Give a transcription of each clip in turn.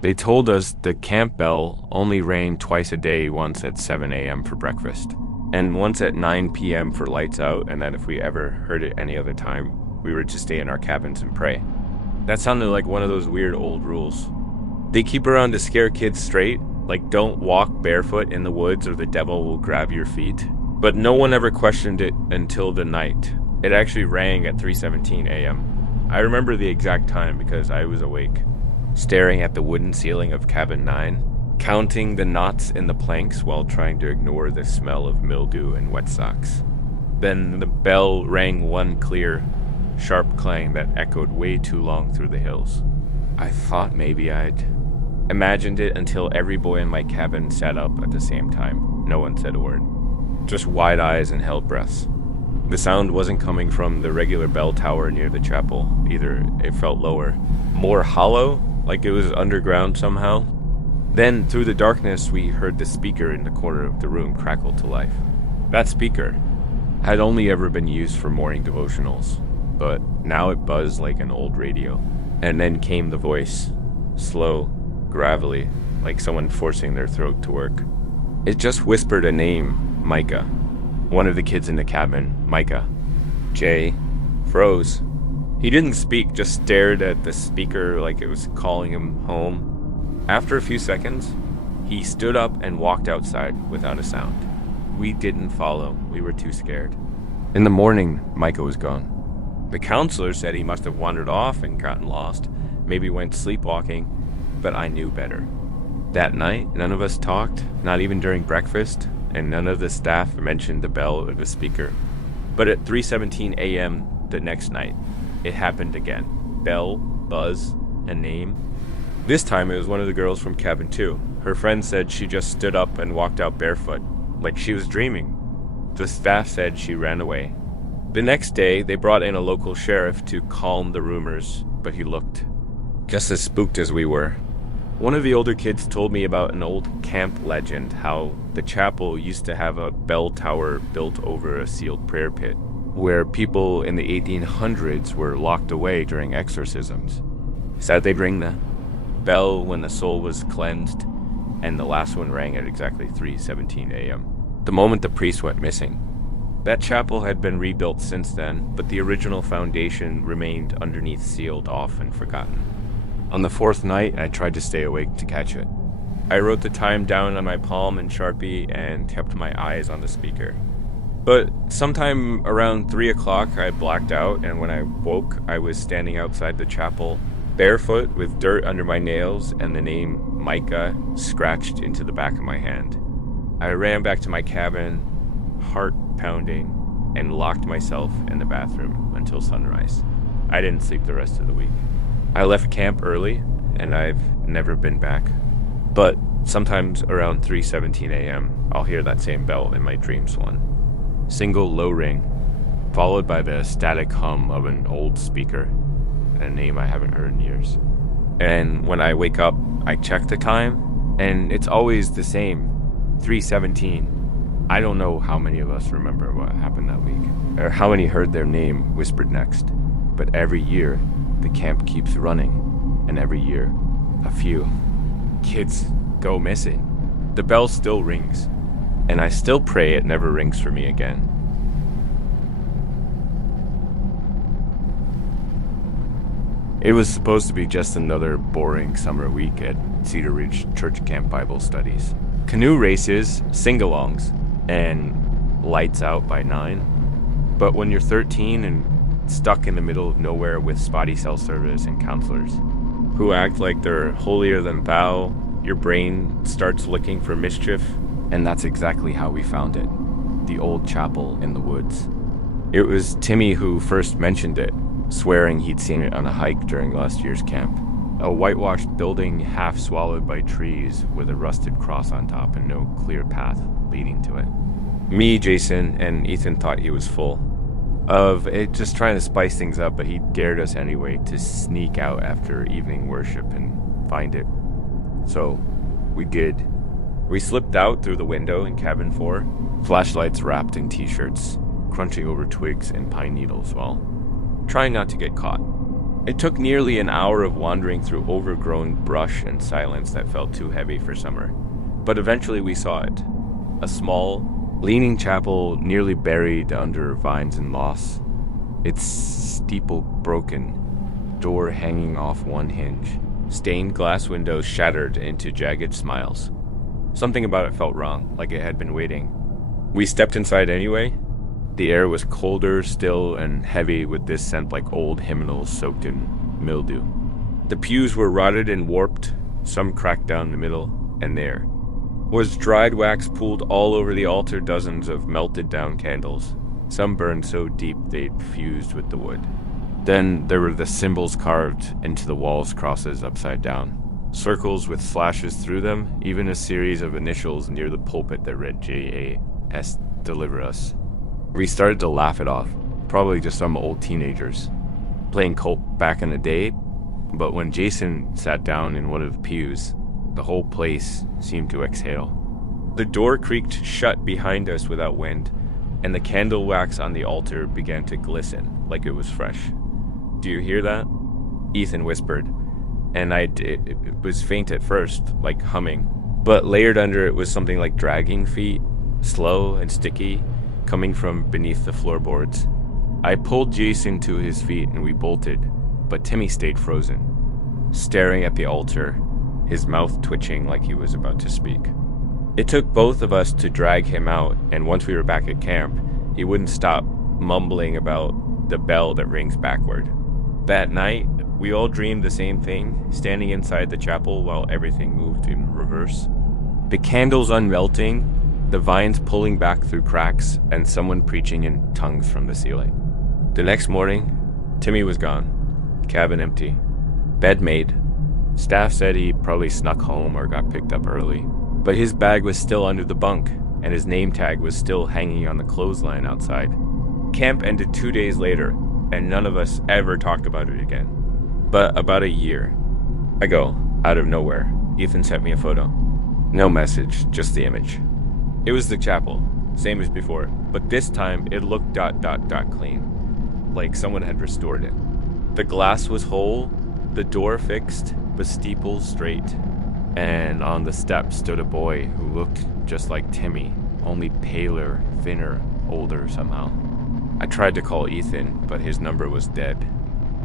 They told us the camp bell only rang twice a day, once at 7 a.m. for breakfast, and once at 9 p.m. for lights out, and that if we ever heard it any other time, we were to stay in our cabins and pray. That sounded like one of those weird old rules. They keep around to scare kids straight, like don't walk barefoot in the woods or the devil will grab your feet. But no one ever questioned it until the night. It actually rang at 3:17 a.m. I remember the exact time because I was awake, staring at the wooden ceiling of cabin 9, counting the knots in the planks while trying to ignore the smell of mildew and wet socks. Then the bell rang one clear, sharp clang that echoed way too long through the hills. I thought maybe I'd imagined it until every boy in my cabin sat up at the same time. No one said a word. Just wide eyes and held breaths. The sound wasn't coming from the regular bell tower near the chapel either. It felt lower, more hollow, like it was underground somehow. Then, through the darkness, we heard the speaker in the corner of the room crackle to life. That speaker had only ever been used for morning devotionals, but now it buzzed like an old radio. And then came the voice, slow, gravelly, like someone forcing their throat to work. It just whispered a name, Micah. One of the kids in the cabin, Micah. Jay froze. He didn't speak, just stared at the speaker like it was calling him home. After a few seconds, he stood up and walked outside without a sound. We didn't follow. We were too scared. In the morning, Micah was gone. The counselor said he must have wandered off and gotten lost, maybe went sleepwalking, but I knew better. That night, none of us talked, not even during breakfast, and none of the staff mentioned the bell or the speaker. But at 3:17 a.m. the next night, it happened again. Bell, buzz, a name. This time it was one of the girls from cabin 2. Her friend said she just stood up and walked out barefoot, like she was dreaming. The staff said she ran away. The next day, they brought in a local sheriff to calm the rumors, but he looked just as spooked as we were. One of the older kids told me about an old camp legend, how the chapel used to have a bell tower built over a sealed prayer pit, where people in the 1800s were locked away during exorcisms. Said they'd ring the bell when the soul was cleansed, and the last one rang at exactly 3:17 a.m., the moment the priest went missing. That chapel had been rebuilt since then, but the original foundation remained underneath, sealed off and forgotten. On the 4th night, I tried to stay awake to catch it. I wrote the time down on my palm in Sharpie and kept my eyes on the speaker. But sometime around 3 o'clock, I blacked out, and when I woke, I was standing outside the chapel, barefoot with dirt under my nails and the name Micah scratched into the back of my hand. I ran back to my cabin, heart pounding, and locked myself in the bathroom until sunrise. I didn't sleep the rest of the week. I left camp early, and I've never been back. But sometimes around 3:17 a.m., I'll hear that same bell in my dreams one. Single low ring, followed by the static hum of an old speaker, and a name I haven't heard in years. And when I wake up, I check the time, and it's always the same, 3:17. I don't know how many of us remember what happened that week, or how many heard their name whispered next. But every year, the camp keeps running, and every year, a few kids go missing. The bell still rings, and I still pray it never rings for me again. It was supposed to be just another boring summer week at Cedar Ridge Church Camp Bible Studies. Canoe races, sing-alongs, and lights out by 9. But when you're 13 and stuck in the middle of nowhere with spotty cell service and counselors who act like they're holier than thou, your brain starts looking for mischief, and that's exactly how we found it. The old chapel in the woods. It was Timmy who first mentioned it, swearing he'd seen it on a hike during last year's camp. A whitewashed building half swallowed by trees with a rusted cross on top and no clear path leading to it. Me, Jason, and Ethan thought he was full of it, just trying to spice things up, but he dared us anyway to sneak out after evening worship and find it. So we did. We slipped out through the window in cabin 4, flashlights wrapped in t-shirts, crunching over twigs and pine needles while trying not to get caught. It took nearly an hour of wandering through overgrown brush and silence that felt too heavy for summer. But eventually we saw it. A small, leaning chapel nearly buried under vines and moss. Its steeple broken, door hanging off one hinge. Stained glass windows shattered into jagged smiles. Something about it felt wrong, like it had been waiting. We stepped inside anyway. The air was colder still and heavy with this scent like old hymnals soaked in mildew. The pews were rotted and warped, some cracked down the middle, and there was dried wax pooled all over the altar, dozens of melted down candles. Some burned so deep they'd fused with the wood. Then there were the symbols carved into the walls, crosses upside down. Circles with slashes through them, even a series of initials near the pulpit that read J.A.S. Deliver Us. We started to laugh it off, probably just some old teenagers playing cult back in the day, but when Jason sat down in one of the pews, the whole place seemed to exhale. The door creaked shut behind us without wind, and the candle wax on the altar began to glisten like it was fresh. "Do you hear that?" Ethan whispered, and it was faint at first, like humming, but layered under it was something like dragging feet, slow and sticky, coming from beneath the floorboards. I pulled Jason to his feet and we bolted, but Timmy stayed frozen, staring at the altar, his mouth twitching like he was about to speak. It took both of us to drag him out, and once we were back at camp, he wouldn't stop mumbling about the bell that rings backward. That night, we all dreamed the same thing, standing inside the chapel while everything moved in reverse. The candles unmelting, the vines pulling back through cracks, and someone preaching in tongues from the ceiling. The next morning, Timmy was gone. Cabin empty. Bed made. Staff said he probably snuck home or got picked up early. But his bag was still under the bunk, and his name tag was still hanging on the clothesline outside. Camp ended 2 days later, and none of us ever talked about it again. But about a year ago, out of nowhere, Ethan sent me a photo. No message, just the image. It was the chapel, same as before, but this time it looked ... clean, like someone had restored it. The glass was whole, the door fixed, the steeple straight, and on the steps stood a boy who looked just like Timmy, only paler, thinner, older somehow. I tried to call Ethan, but his number was dead.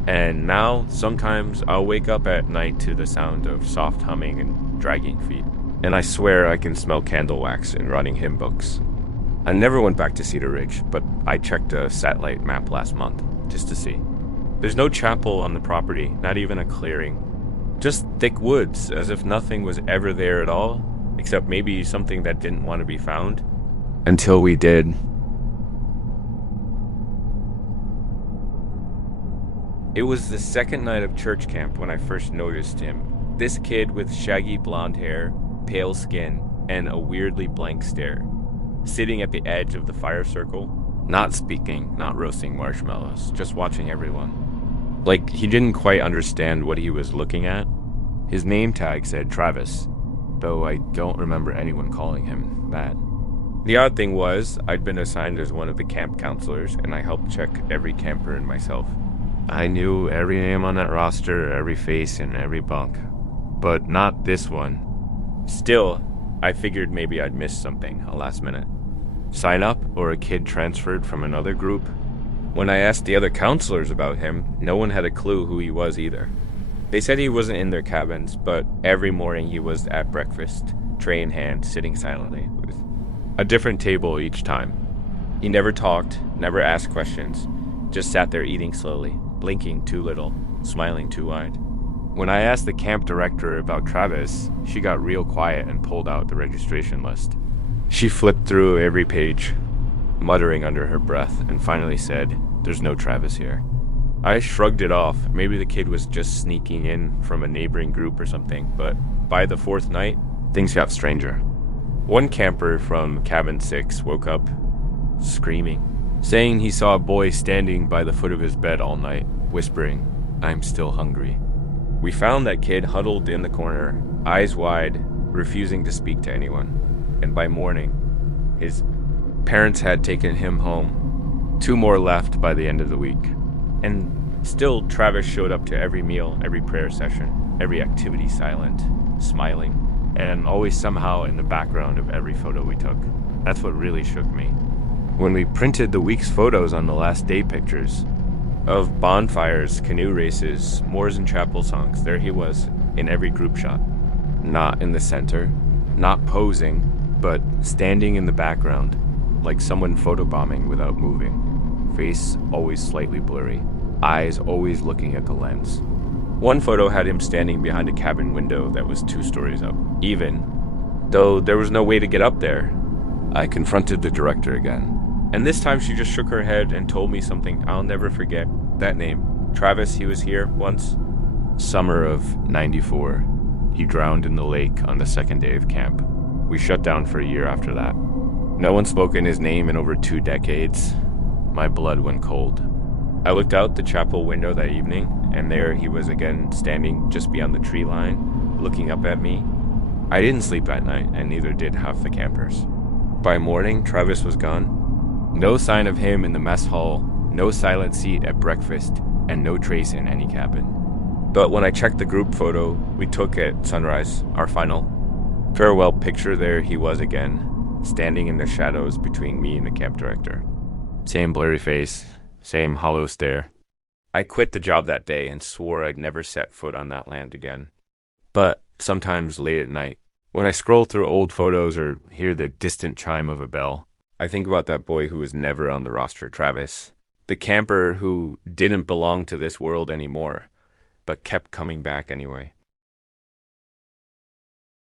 And now, sometimes I'll wake up at night to the sound of soft humming and dragging feet. And I swear I can smell candle wax in running hymn books. I never went back to Cedar Ridge, but I checked a satellite map last month, just to see. There's no chapel on the property, not even a clearing. Just thick woods, as if nothing was ever there at all, except maybe something that didn't want to be found. Until we did. It was the second night of church camp when I first noticed him. This kid with shaggy blonde hair, pale skin, and a weirdly blank stare, sitting at the edge of the fire circle, not speaking, not roasting marshmallows, just watching everyone. Like he didn't quite understand what he was looking at. His name tag said Travis, though I don't remember anyone calling him that. The odd thing was, I'd been assigned as one of the camp counselors, and I helped check every camper and myself. I knew every name on that roster, every face, and every bunk. But not this one. Still, I figured maybe I'd missed something, a last minute sign up or a kid transferred from another group. When I asked the other counselors about him, no one had a clue who he was either. They said he wasn't in their cabins, but every morning he was at breakfast, tray in hand, sitting silently, with a different table each time. He never talked, never asked questions, just sat there eating slowly, blinking too little, smiling too wide. When I asked the camp director about Travis, she got real quiet and pulled out the registration list. She flipped through every page, muttering under her breath, and finally said, "There's no Travis here." I shrugged it off. Maybe the kid was just sneaking in from a neighboring group or something, but by the fourth night, things got stranger. One camper from Cabin 6 woke up screaming, saying he saw a boy standing by the foot of his bed all night, whispering, "I'm still hungry." We found that kid huddled in the corner, eyes wide, refusing to speak to anyone. And by morning, his parents had taken him home. 2 more left by the end of the week. And Still, Travis showed up to every meal, every prayer session, every activity silent, smiling, and always somehow in the background of every photo we took. That's what really shook me. When we printed the week's photos on the last day pictures of bonfires, canoe races, moors and chapel songs, there he was in every group shot. Not in the center, not posing, but standing in the background, like someone photobombing without moving. Face always slightly blurry, eyes always looking at the lens. One photo had him standing behind a cabin window that was 2 stories up, even though there was no way to get up there. I confronted the director again, and this time she just shook her head and told me something I'll never forget. That name, Travis, he was here once. Summer of '94. He drowned in the lake on the second day of camp. We shut down for a year after that. No one spoken his name in over 2 decades. My blood went cold. I looked out the chapel window that evening, and there he was again, standing just beyond the tree line, looking up at me. I didn't sleep at night, and neither did half the campers. By morning, Travis was gone. No sign of him in the mess hall, no silent seat at breakfast, and no trace in any cabin. But when I checked the group photo we took at sunrise, our final farewell picture, there he was again, standing in the shadows between me and the camp director. Same blurry face, same hollow stare. I quit the job that day and swore I'd never set foot on that land again. But sometimes late at night, when I scroll through old photos or hear the distant chime of a bell, I think about that boy who was never on the roster, Travis. The camper who didn't belong to this world anymore, but kept coming back anyway.